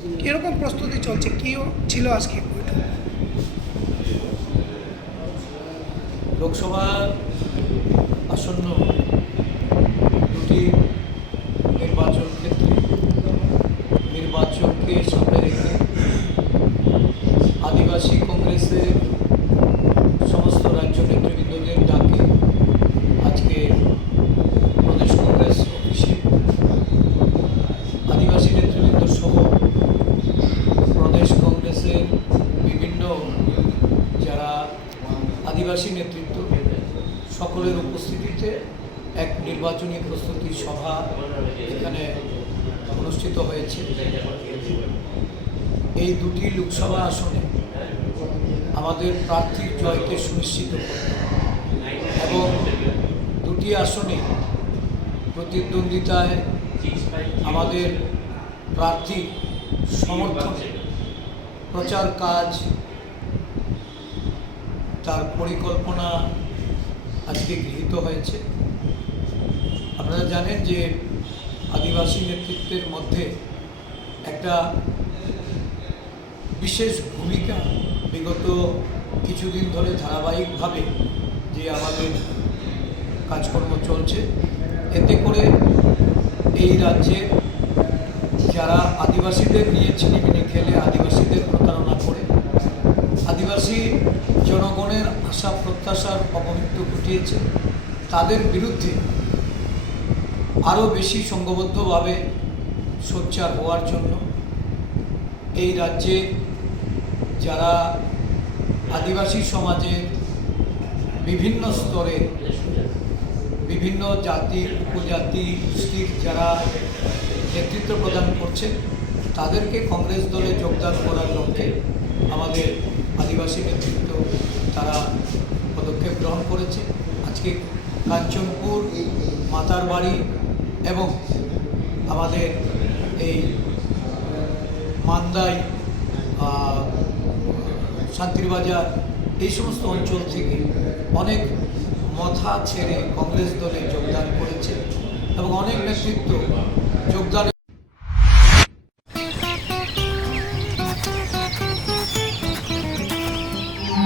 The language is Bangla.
কীরকম প্রস্তুতি চলছে? কী ছিল আজকে? লোকসভা আসন্ন দুটি নির্বাচন ক্ষেত্রে নির্বাচনকে সামনে রেখে আদিবাসী কংগ্রেসের সমস্ত রাজ্য নেতৃবৃন্দদের ডাকে আজকে প্রদেশ কংগ্রেস অফিসে আদিবাসী নেতৃবৃন্দ সহ প্রদেশ কংগ্রেসের বিভিন্ন যারা আদিবাসী নেতৃত্ব সকলের উপস্থিতিতে এক নির্বাচনী প্রস্তুতি সভা এখানে অনুষ্ঠিত হয়েছে। এই দুটি লোকসভা আসনে আমাদের প্রার্থীর জয়কে সুনিশ্চিত এবং দুটি আসনে প্রতিদ্বন্দ্বিতায় আমাদের প্রার্থীর সমর্থন প্রচার কাজ, তার পরিকল্পনা আজকে গৃহীত হয়েছে। আপনারা জানেন যে আদিবাসী নেতৃত্বের মধ্যে একটা বিশেষ ভূমিকা বিগত কিছুদিন ধরে ধারাবাহিকভাবে যে আমাদের কাজকর্ম চলছে, এতে করে এই রাজ্যে যারা আদিবাসীদের নিয়ে ছিনিমিনি খেলে, আদিবাসীদের প্রতারণা করে আদিবাসী জনগণের আশা, প্রত্যাশার অবমৃত্যু ঘটিয়েছে। তাদের বিরুদ্ধে আরও বেশি সংঘবদ্ধভাবে সোচ্চার হওয়ার জন্য এই রাজ্যে যারা আদিবাসী সমাজের বিভিন্ন স্তরে, বিভিন্ন জাতি, উপজাতি, গোষ্ঠীর যারা নেতৃত্ব প্রদান করছেন তাদেরকে কংগ্রেস দলে যোগদান করার লক্ষ্যে আমাদের আদিবাসী নেতৃত্ব তারা পদক্ষেপ গ্রহণ করেছে। আজকে কাঞ্চনপুর, মাতার বাড়ি এবং আমাদের এই মান্দাই শান্তিরবাজার এই সমস্ত অঞ্চল থেকে অনেক মথা ছেড়ে কংগ্রেস দলে যোগদান করেছে এবং অনেক নেতৃত্ব যোগদান